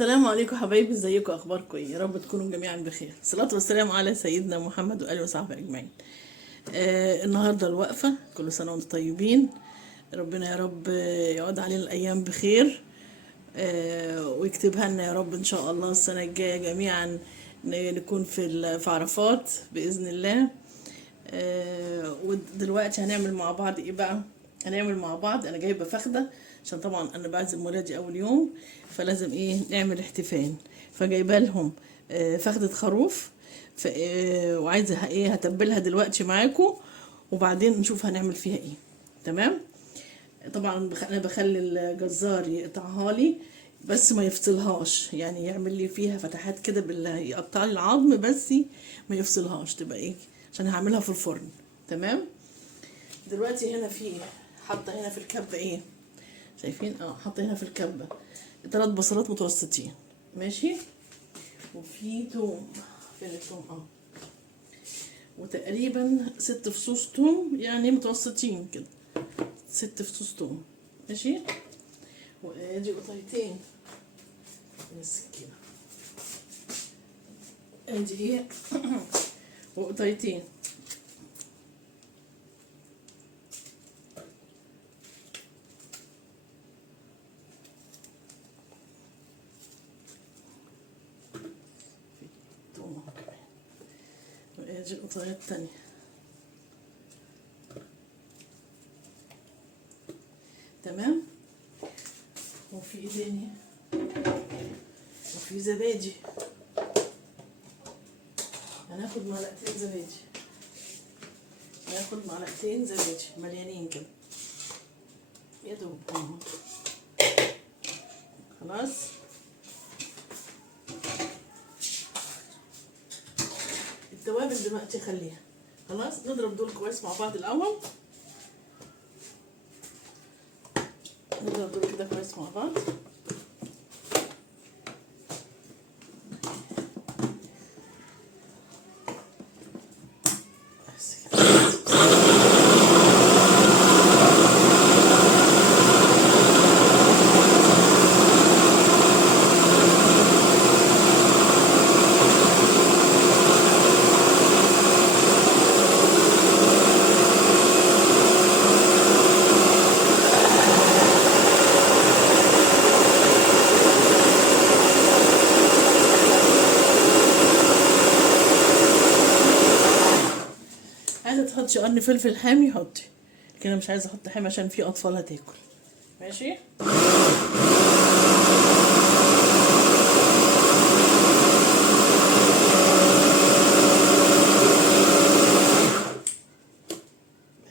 السلام عليكم حبايبي، ازيكم؟ اخباركم ايه؟ يا رب تكونوا جميعا بخير. الصلاه والسلام على سيدنا محمد واله وصحبه اجمعين. النهارده الوقفه، كل سنه وانتم طيبين. ربنا يا رب يعود علينا الايام بخير. ويكتبها لنا يا رب ان شاء الله السنه الجايه جميعا، نكون في عرفات باذن الله. ودلوقتي هنعمل مع بعض ايه بقى؟ هنعمل مع بعض، انا جايبه فخده عشان طبعا انا بعزم ولادي اول يوم، فلازم ايه نعمل احتفال. فجايبه لهم فخده خروف. وعايزه ايه هتبلها دلوقتي معاكم، وبعدين نشوف هنعمل فيها ايه. تمام. طبعا انا بخلي الجزار يقطعها لي، بس ما يفصلهاش، يعني يعمل لي فيها فتحات كده يقطع لي العظم بس ما يفصلهاش، تبقى ايه عشان هعملها في الفرن. تمام. دلوقتي هنا حاطه هنا في الكبه ايه، شايفين؟ حاطه هنا في الكبه 3 بصلات متوسطين، ماشي. وفي توم، فين التوم؟ وتقريبا 6 فصوص توم، يعني متوسطين كده، 6 فصوص توم، ماشي. وادي قطعتين من السكينه، ادي ايه وقطعتين. توم كمان، وادي القطعيه التانيه. تمام. وفي ايه تاني؟ وفي زبادي، هناخد معلقتين زبادي، هناخد معلقتين زبادي مليانين كده يا دوب. خلاص. التوابل دلوقتي خليها، خلاص نضرب دول كويس مع بعض الاول، نضرب دول كده كويس مع بعض. عايزه تحطي قرن فلفل حامي حطي، لكن انا مش عايزه احط حامي عشان في اطفال هتاكل، ماشي.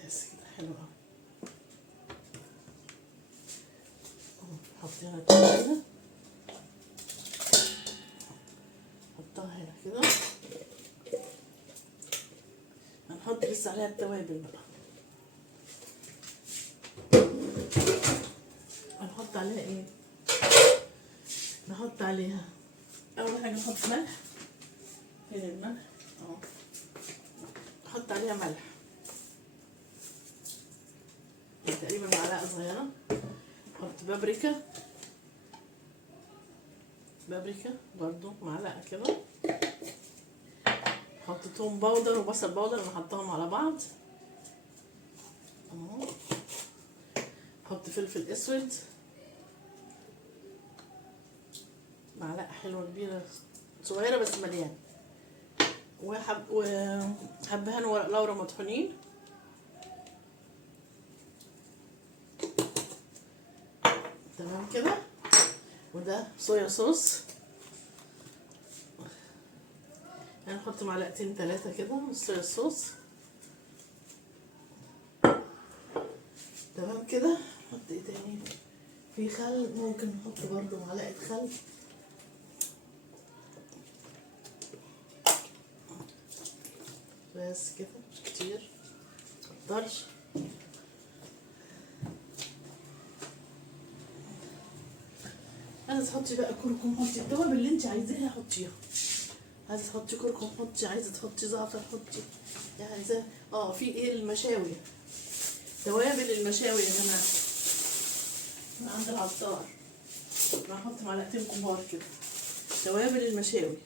بس كده حلو قوي. حطينا التوابل، حطها هنا كده. هنحط لسه عليها التوابل بقى، هنحط عليها ايه؟ نحط عليها اول حاجه نحط ملح. فين الملح؟ نحط عليها ملح تقريبا معلقه صغيره. نحط بابريكا برضو معلقه كده. نحط توم باودر وبصل باودر ونحطهم على بعض. نحط فلفل اسود معلقه حلوه كبيره صغيره بس مليانه، وحبهان ورق لورا مطحونين. تمام كده. وده صويا صوص، هنحط معلقتين 3 كده من الصويا صوص. تمام كده. نحط ايه تاني؟ في خل، ممكن نحط برضو معلقه خل. بس كده، مش كتير، مكترش. عايزه تحطي بقى كركم حطي، التوابل اللي انت عايزاها حطيها. عايزه تحطي كركم حطي، عايزه تحطي زعتر حطي، يعني عايزاه. في ايه المشاوي، توابل المشاوي يا جماعه من عند العطار. انا هحط معلقتين كبار كده توابل المشاوي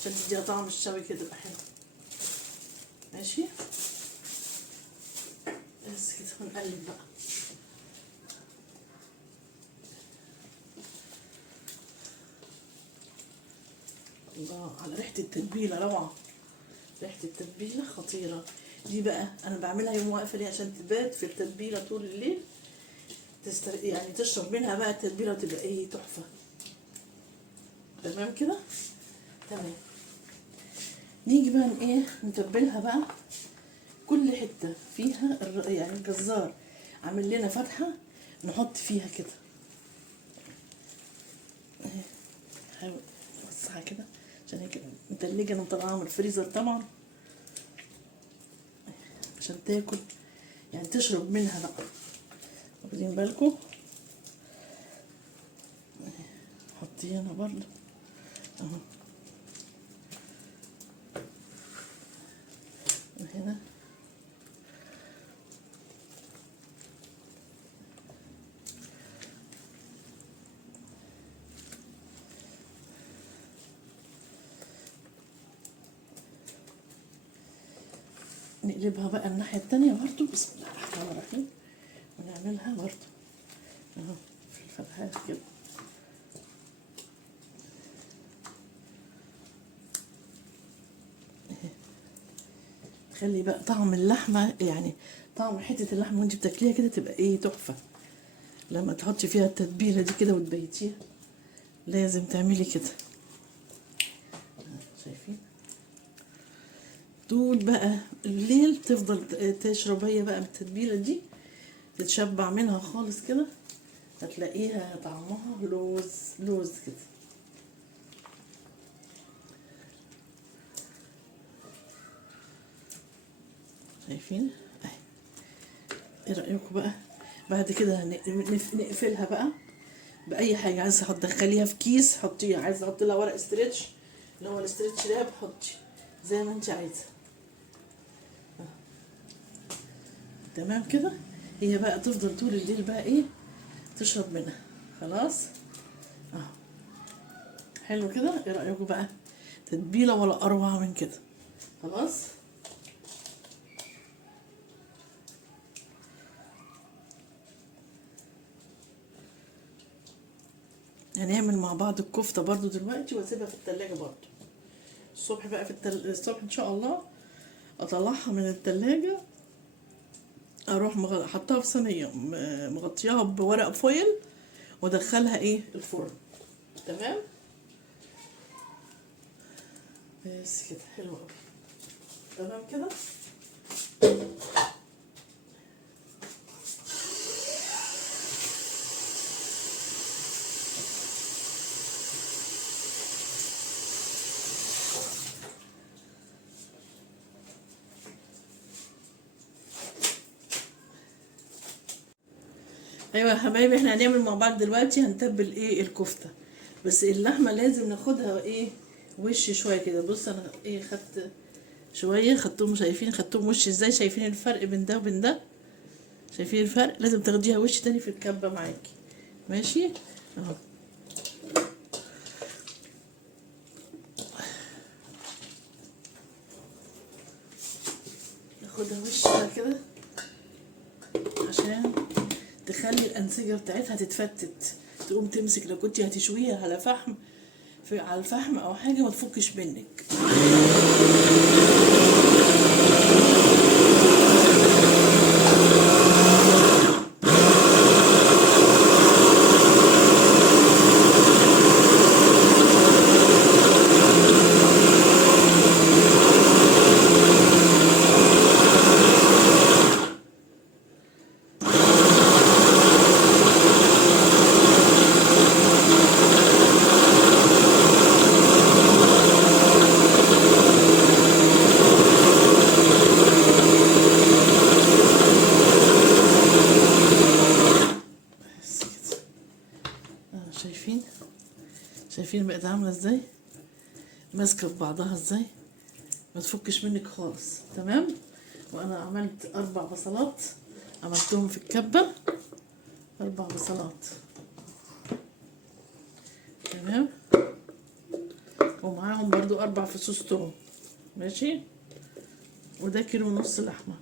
عشان تديها طعم الشوي كده يبقى حلو. ماشي بس كده ونقلب بقى. الله على ريحة التتبيلة، روعة، ريحة التتبيلة خطيرة. دي بقى انا بعملها يوم واقفة ليه؟ عشان تبات في التتبيلة طول الليل، يعني تشرب منها بقى التتبيلة وتبقى ايه تحفة. تمام كده، تمام. نيجي بقى ايه نتبلها بقى. كل حتة فيها يعني الجزار عامل لنا فتحة نحط فيها كده. حاول اوسعها كده عشان هيك متلجة، انا مطلعاها من الفريزر طبعا عشان تاكل يعني تشرب منها بقى. واخدين بالكم؟ حطي هنا برضه اهو، وهنا نقلبها بقى الناحية التانية برضو. بسم الله الرحمن الرحيم. ونعملها برضو اهو في الفتحات كده. تخلي بقى طعم اللحمة، يعني طعم حتة اللحمة وانت بتاكليها كده تبقى ايه تحفة. لما تحطي فيها التتبيلة دي كده وتبيتيها لازم تعملي كده. شايفين؟ طول بقى الليل تفضل تشرب هي بقى من التتبيلة دي، تتشبع منها خالص كده، هتلاقيها طعمها لوز لوز كده. شايفين؟ اهي. ايه رأيكم بقى؟ بعد كده نقفلها بقى بأي حاجة. عايزة تدخليها في كيس حطيها، عايزة تحطي لها ورق استرتش اللي هو الاسترتش راب حطي زي ما انت عايزة. تمام كده. هي بقى تفضل طول الليل بقى ايه تشرب منها. خلاص اهو حلو كده. ايه رأيكم بقى؟ تتبيلة ولا اروع من كده. خلاص هنعمل مع بعض الكفتة برضو دلوقتي واسيبها في التلاجة برضو. الصبح بقى الصبح ان شاء الله اطلعها من التلاجة، اروح حطها في صينية مغطياها بورق فويل وادخلها ايه الفرن. تمام بس كده حلو قوي. تمام كده. ايوه يا حبايبي، احنا هنعمل مع بعض دلوقتي هنتبل ايه الكفته. بس اللحمه لازم ناخدها ايه وش شويه كده. بص انا ايه خدت شويه، خدتهم شايفين خدتهم وش ازاي؟ شايفين الفرق بين ده وبين ده؟ شايفين الفرق؟ لازم تاخديها وش تاني في الكبه معاكي. ماشي اهو. ناخدها وش كده عشان تخلي الانسجه بتاعتها تتفتت، تقوم تمسك. لو كنتي هتشويها على فحم على الفحم او حاجه ما تفكش منك. شايفين؟ شايفين بقت عامله ازاي؟ ماسكه في بعضها ازاي؟ ما تفكش منك خالص. تمام. وانا عملت 4 بصلات عملتهم في الكبه، 4 بصلات ومعاهم برضو 4 فصوص توم. ماشي. وده كيلو ونص لحمة.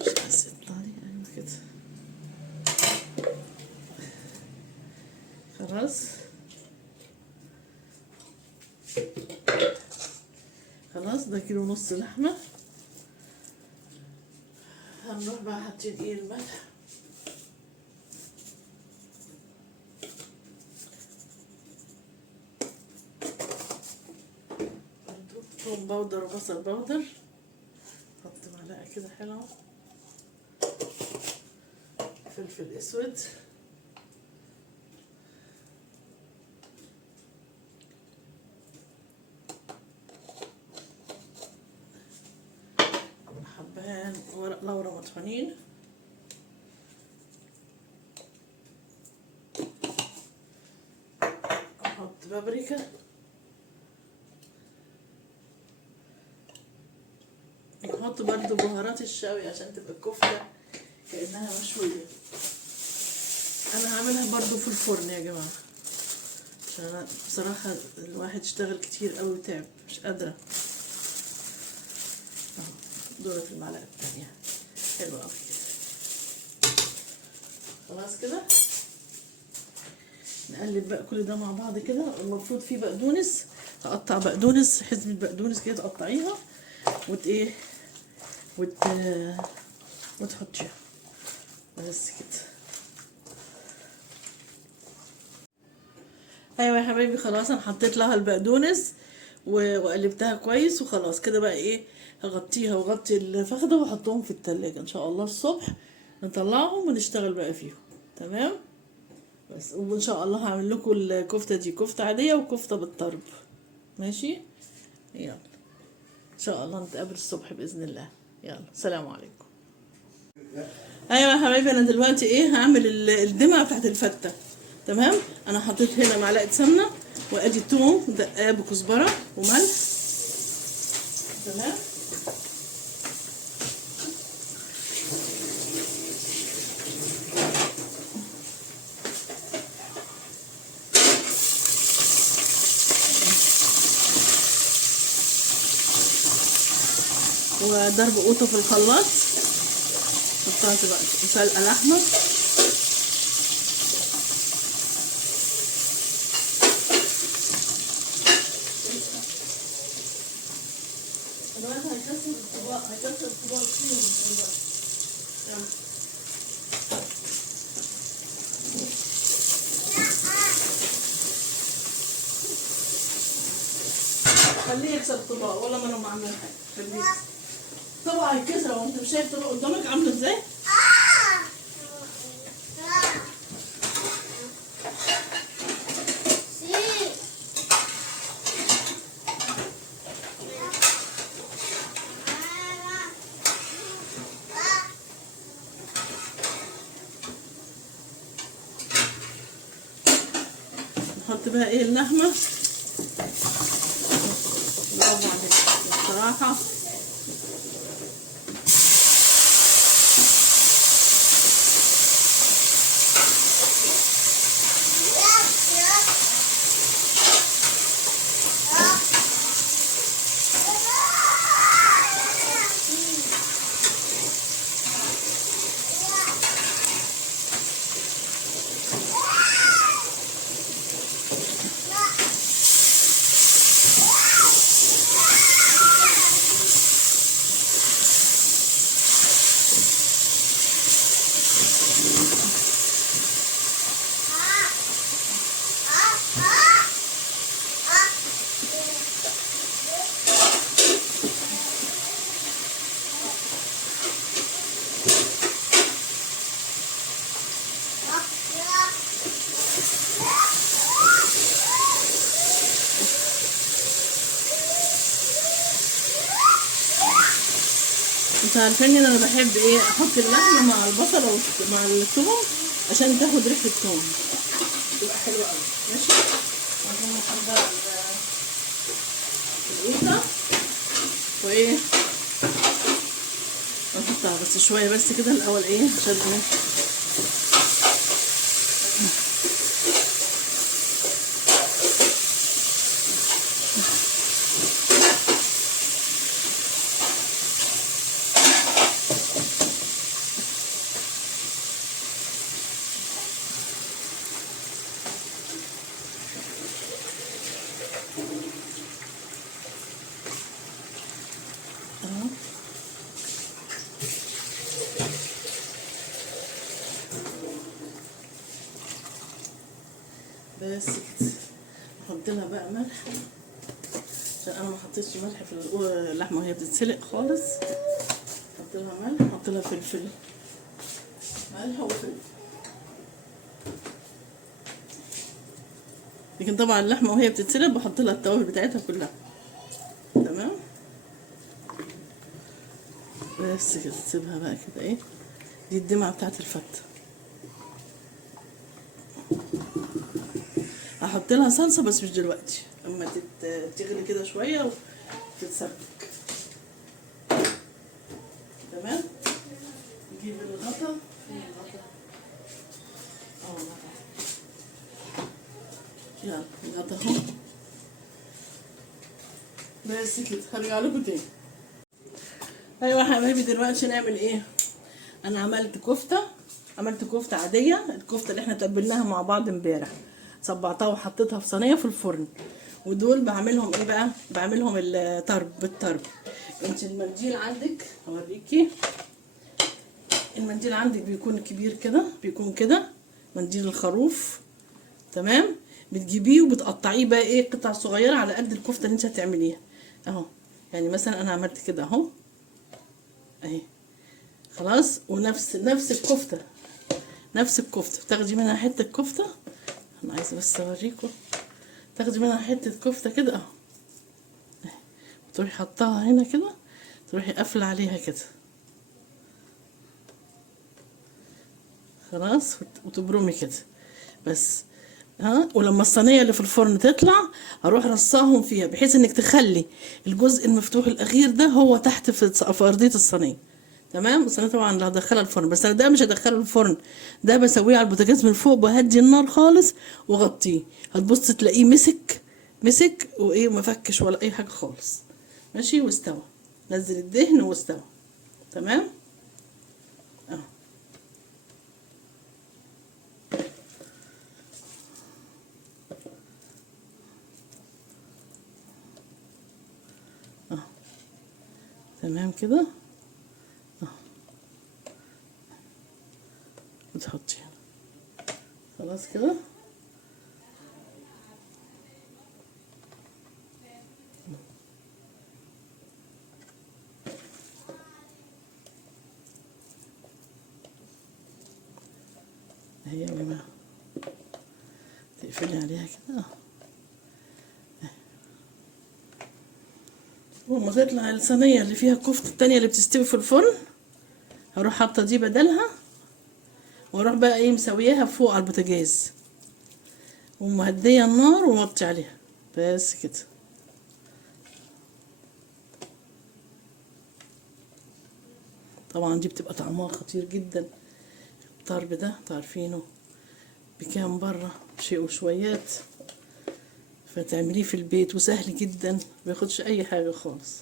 مش عايز يطلع لي يعني كده. خلاص خلاص، ده كيلو ونص لحمة. هنروح بقى حاطين ايه الملح. توم باودر وبصل باودر. حط معلقة كده حلوة. فلفل اسود. حبهان ورق لورا مطحونين. احط بابريكا. نحط برضو بهارات الشوي عشان تبقى الكفتة كأنها مشوية. انا هعملها برضو في الفرن يا جماعة، عشان أنا بصراحة الواحد اشتغل كتير قوي وتعب، مش قادرة. دورة المعلقة التانية حلوة قوي كده. خلاص كده نقلب بقى كل ده مع بعض كده. المفروض فيه بقدونس، هقطع بقدونس، حزمة بقدونس كده تقطعيها ايه وتحطيها بس كده. ايوه يا حبايبي، خلاص انا حطيت لها البقدونس وقلبتها كويس وخلاص كده. بقى ايه، هغطيها واغطي الفخده واحطهم في التلاجة ان شاء الله الصبح نطلعهم ونشتغل بقى فيهم. تمام. بس وان شاء الله هعمل لكم الكفته دي كفته عاديه وكفته بالطرب. ماشي. يلا ان شاء الله نتقابل الصبح باذن الله. يلا سلام عليكم. ايوه يا حبايبي، انا دلوقتي ايه هعمل الدمعه بتاعت الفته. تمام. انا حطيت هنا معلقه سمنه، وادي توم دقاه بكزبره وملح. تمام. وضرب قوطه في الخلاط. حطيت بقى سلقه لحمه. دلوقتي هيكسر الطباق كتير دلوقتي. خليه يكسر الطباق ولا ما انا بعمل حاجه. خليه طبق هيتكسر. وانت مش شايف طبق قدامك عامله ازاي؟ نحط بقى ايه اللحمه. برافو عليك بصراحه. انتوا عارفين ان انا بحب ايه احط اللحمه مع البصل مع الثوم عشان تاخد ريحه الثوم تبقى حلوه قوي. ماشي. عشان نحضر القوطه وايه نحطها بس شويه بس كده الاول ايه عشان ايه بس كده. نحط لها بقى ملح عشان انا ما حطيتش ملح في اللحمه وهي بتتسلق خالص. نحط لها ملح، نحط لها فلفل، ملح وفلفل. لكن طبعا اللحمه وهي بتتسلق بحط لها التوابل بتاعتها كلها. تمام. بس كده تسيبها بقى كده ايه، دي الدمعه بتاعت الفته. هحط لها صلصه بس مش دلوقتي، اما تغلي كده شويه وتتسبك. تمام. نجيب الغطا. فين الغطا؟ الغطا. يلا الغطا اهو. بس كده هرجع لكم تاني. ايوه يا حبايبي، دلوقتي نعمل ايه؟ انا عملت كفته عاديه، الكفته اللي احنا تبلناها مع بعض امبارح، صبعتها وحطيتها في صينيه في الفرن. ودول بعملهم ايه بقى؟ بعملهم الطرب بالطرب. انت المنديل عندك اوريكي، المنديل عندك بيكون كبير كده، بيكون كده منديل الخروف. تمام. بتجيبيه وبتقطعيه بقى ايه قطع صغيره على قد الكفته اللي انت هتعمليها اهو. يعني مثلا انا عملت كده اهو اهي. خلاص. ونفس نفس الكفته تاخدي منها حته كفته. انا عايزه بس اوريكم. تاخدي منها حته كفته كده اهو، تروحي حطاها هنا كده، تروحي قافله عليها كده. خلاص. وتبرمي كده بس. ها. ولما الصينيه اللي في الفرن تطلع هروح رصاهم فيها بحيث انك تخلي الجزء المفتوح الاخير ده هو تحت في ارضيه الصينيه. تمام. بس انا طبعا اللي هدخلها الفرن، بس انا ده مش هدخله الفرن، ده بسويه على البوتاجاز من فوق، بهدي النار خالص واغطيه. هتبص تلاقيه مسك وايه، ما فكش ولا اي حاجه خالص. ماشي. واستوى. نزل الدهن واستوى. تمام. اهو. اهو. تمام كده. اهو. وتحطي هنا. خلاص كده. اهي يا جماعه، تقفلي عليها كده. وما تطلع الصينيه اللي فيها الكفته التانية اللي بتستوي في الفرن، هروح حاطه دي بدلها، واروح بقى ايه مسوياها فوق على البوتاجاز ومهديه النار وموطي عليها. بس كده. طبعا دي بتبقى طعمها خطير جدا. الطرب ده تعرفينه بكام بره، شيء وشويات، فتعمليه في البيت وسهل جدا، مبياخدش اي حاجه خالص.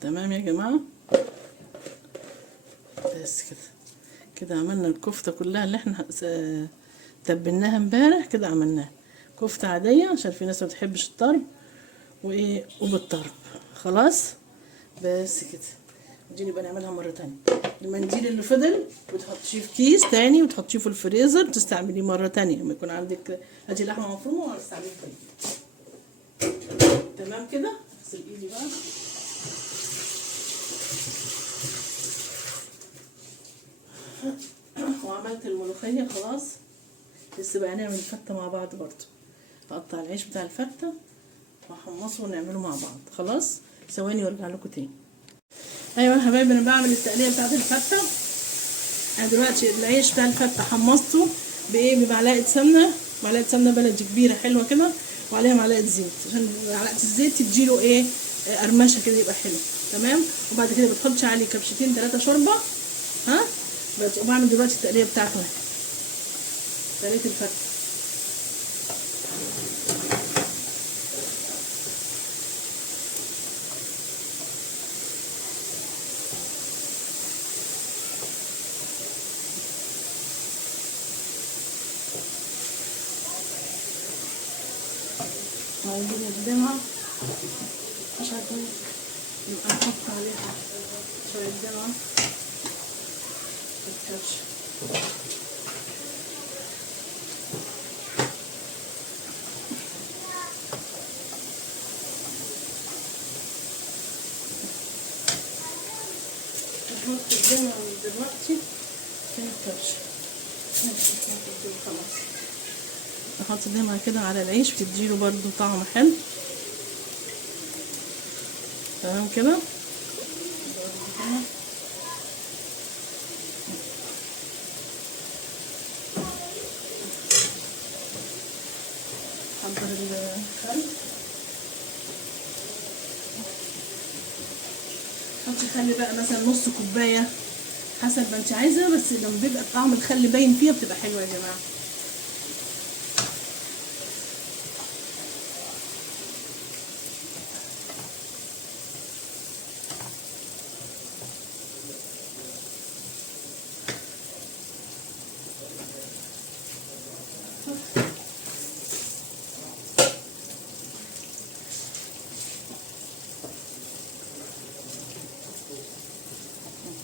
تمام يا جماعه. بس كده. كده عملنا الكفته كلها اللي احنا تبلناها امبارح. كده عملناها كفته عاديه عشان في ناس ما بتحبش الطرب، وايه وبالطرب. خلاص. بس كده. دي نبقى نعملها مرة تانية. المنديل اللي فضل بتحطيه في كيس تاني وتحطيه في الفريزر، تستعمليه مرة تانية لما يكون عندك. هاتي لحمة مفرومة وهستعمليه تاني. تمام كده. اغسل ايدي بقى. وعملت الملوخية خلاص. لسه بقى نعمل الفتة مع بعض برضو. هقطع العيش بتاع الفتة وأحمصه ونعمله مع بعض. خلاص ثواني وارجع لكم تاني. ايوه يا حبايبي، انا بعمل التقليه بتاعت الفته. انا دلوقتي العيش بتاع الفته حمصته بمعلقه سمنه، معلقه سمنه بلدي كبيره حلوه كده، وعليها معلقه زيت عشان معلقه الزيت تديله قرمشه كده يبقى حلو. تمام. وبعد كده بتحطش عليه كبشتين 3 شوربه. ها. وبعمل دلوقتي التقليه بتاعته، تقليه الفته. عايزين نقدمها مش عارفين، نبقى نحط عليها شوية دمعة الكبش. نحط الدمعة من دلوقتي في الكبش. ماشي خلاص. نحط الدمعة كده على العيش بتديله برضو طعم حلو. تمام كده. حضر الخل. حطي خل بقى مثلا نص كوباية حسب ما انت عايزة، بس لما بيبقى طعم الخل باين فيها بتبقى حلوة يا جماعة.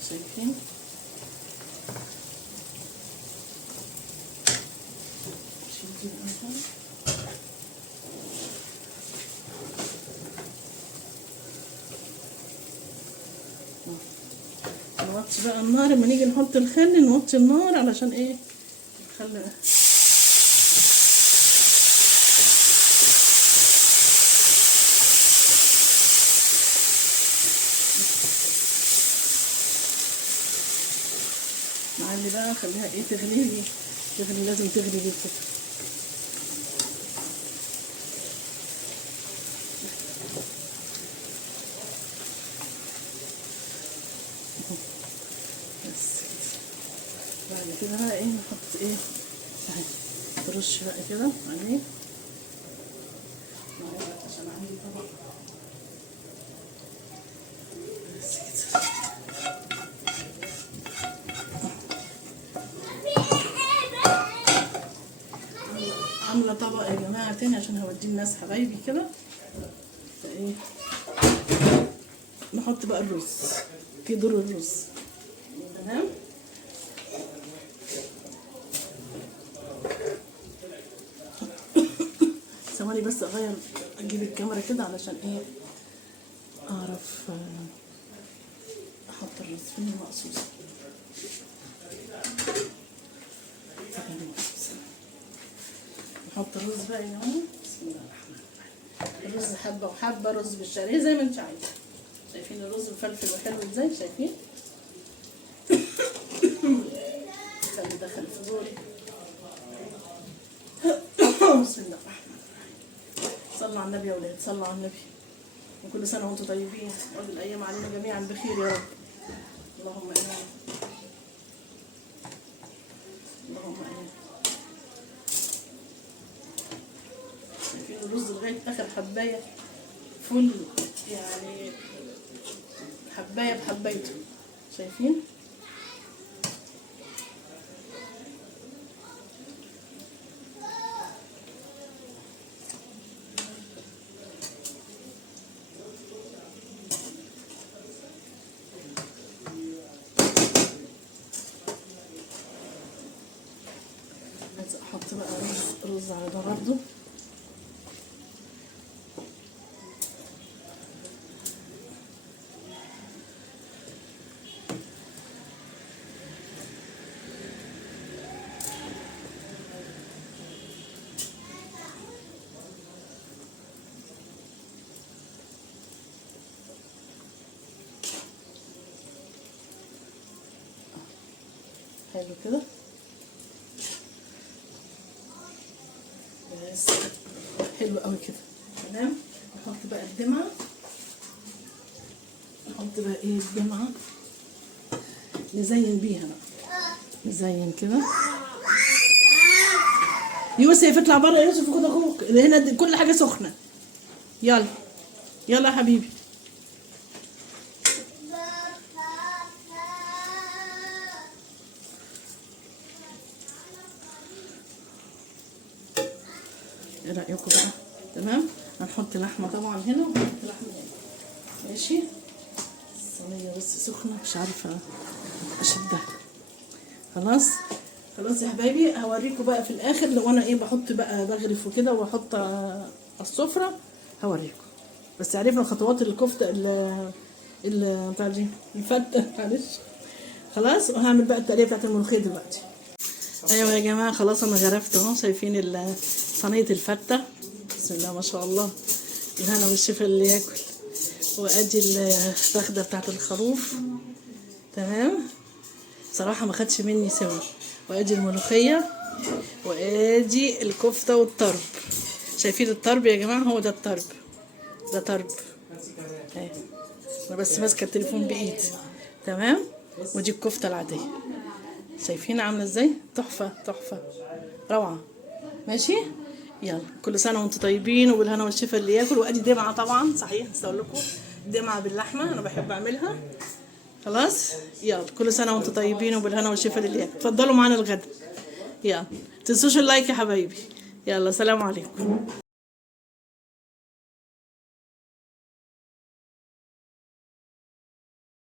شايفين؟ نوطي بقى النار لما نيجي نحط الخل، نوطي النار علشان الخل نعلي بقى، خليها تغلي. تغلي لازم تغلي دي كده. بس بعد كده بقى نحط اهي ترش بقى كده عليه عشان عندي طبق. بس كده. عامله طبق يا جماعه تاني عشان هوديه الناس حبايبي كده. نحط بقى الرز في دور الرز. تمام. ثواني بس اجيب الكاميرا كده علشان اعرف احط الرز فين المقصوص. نحط الرز بقى يا جماعه. بسم الله الرحمن الرحيم. الرز حبه وحبه، رز بالشعريه زي ما انت عايزه. شايفين الرز مفلفل وحلو ازاي؟ شايفين؟ خلي دخل في زوري. بسم الله الرحمن الرحيم. صلوا على النبي يا ولاد، صلوا على النبي. وكل سنه وانتم طيبين، وعد الايام علينا جميعا بخير يا رب. اللهم امين. اللهم امين. شايفين الرز لغايه اخر حبايه فل، يعني حبايه بحبايته. شايفين؟ عايزة احط بقى رز على ده برضو. حلو كده. بس حلو قوي كده. تمام. نحط بقى الدمعة. نحط بقى ايه الدمعة، نزين بيها بقى. نزين كده. يوسف اطلع بره يا يوسف وخد اخوك، هنا كل حاجة سخنة. يلا يلا يا حبيبي. ايه رأيكم بقى؟ تمام. هنحط لحمة طبعا هنا ونحط لحمة هنا. ماشي. الصينية بس سخنة مش عارفة اشدها. خلاص خلاص يا حبايبي. هوريكم بقى في الاخر لو انا ايه بحط بقى بغرف وكده واحط على السفرة هوريكم. بس عرفنا خطوات الكفتة بتاع دي الفتة. معلش. خلاص. وهعمل بقى التقلية بتاعت الملوخية دلوقتي. ايوه يا جماعه خلاص انا غرفت اهو. شايفين صينيه الفته؟ بسم الله ما شاء الله. الهنا والشفا اللي ياكل. وادي الفخده بتاعت الخروف. تمام. صراحه ما خدش مني سوا. وادي الملوخيه وادي الكفته والطرب. شايفين الطرب يا جماعه؟ هو ده الطرب. ده طرب اهي. انا بس ماسكه التليفون بايدي. تمام. ودي الكفته العاديه. شايفين عامله ازاي؟ تحفه تحفه روعه. ماشي. يلا كل سنه وانتم طيبين وبالهنا والشفا اللي ياكل. وادي دمعه طبعا صحيح نسيت اقول لكم، دمعه باللحمه انا بحب اعملها. خلاص. يلا كل سنه وانتم طيبين وبالهنا والشفا اللي ياكل. اتفضلوا معانا الغدا. يلا متنسوش اللايك يا حبايبي. يلا سلام عليكم.